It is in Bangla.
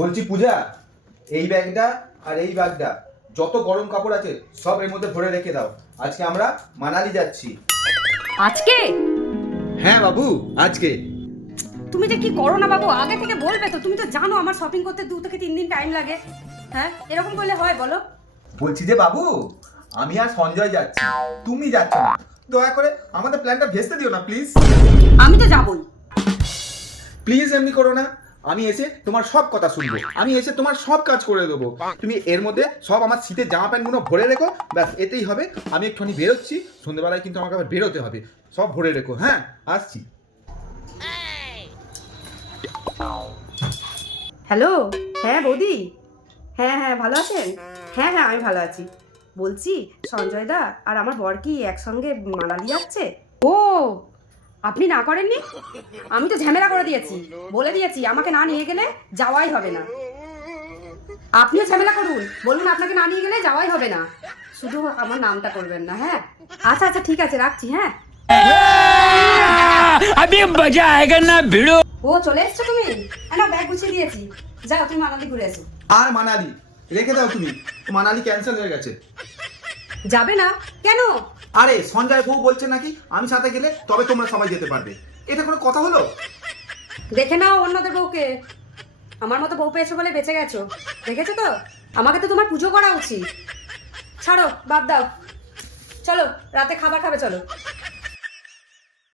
বলছি পূজা, এই ব্যাগটা আর এই ব্যাগটা যত গরম কাপড় আছে সব এর মধ্যে ভরে রেখে দাও। আজকে আমরা মানালি যাচ্ছি। আজকে? হ্যাঁ বাবু, আজকে। তুমি যে কি করো না বাবু, আগে থেকে বলবে তো। তুমি তো জানো আমার শপিং করতে 2 থেকে 3 দিন টাইম লাগে। হ্যাঁ, এরকম করলে হয় বলো? বলছি যে বাবু, আমি আর সঞ্জয় যাচ্ছি, তুমি যাচ্ছ না। দয়া করে আমাদের প্ল্যানটা ভেস্তে দিও না প্লিজ। আমি তো যাবই। প্লিজ এমনি করো না। আমি এসে তোমার সব কথা শুনবো, আমি এসে তোমার সব কাজ করে দেবো। তুমি এর মধ্যে সব আমার শীতের জামা প্যান্টগুলো ভরে রেখো, ব্যাস এতেই হবে। আমি একটুখানি বেরোচ্ছি, সন্ধ্যেবেলায় কিন্তু আমাকে আবার বেরোতে হবে। সব ভরে রেখো, হ্যাঁ আসছি। হ্যালো, হ্যাঁ বৌদি। হ্যাঁ হ্যাঁ, ভালো আছেন? হ্যাঁ হ্যাঁ, আমি ভালো আছি। বলছি সঞ্জয় দা আর আমার বর কি একসঙ্গে মানালি যাচ্ছে? ও, আপনি না করেননি? আমি তো ঝামেলা করে দিয়েছি, বলে দিয়েছি আমাকে না নিয়ে গেলে যাওয়াই হবে না। আপনিও ঝামেলা করুন, বলুন আপনাকে না নিয়ে গেলে যাওয়াই হবে না। শুধু আমার নামটা করবেন না, হ্যাঁ? আচ্ছা আচ্ছা, ঠিক আছে, রাখছি। হ্যাঁ, अभी मजा आएगा ना भिड़ो। ও চলে এসছো তুমি? না, ব্যাগ গুছিয়ে দিয়েছি। যাও তুমি মানালি ঘুরে এসো। আর মানালি রেখে দাও তুমি, মানালি ক্যান্সেল হয়ে গেছে। যাবে না কেন? আরে সঞ্জয় বউ বলছে নাকি আমি সাথে গেলে তবে তোমরা সবাই যেতে পারবে। এটা কোনো কথা হলো? দেখে নাও অন্যদের বউকে। আমার মতো বউ পেয়েছো বলে বেঁচে গেছো, দেখেছো তো? আমাকে তো তোমার পুজো করা উচিত। ছাড়ো, বাদ দাও। চলো রাতে খাবার খাবে, চলো।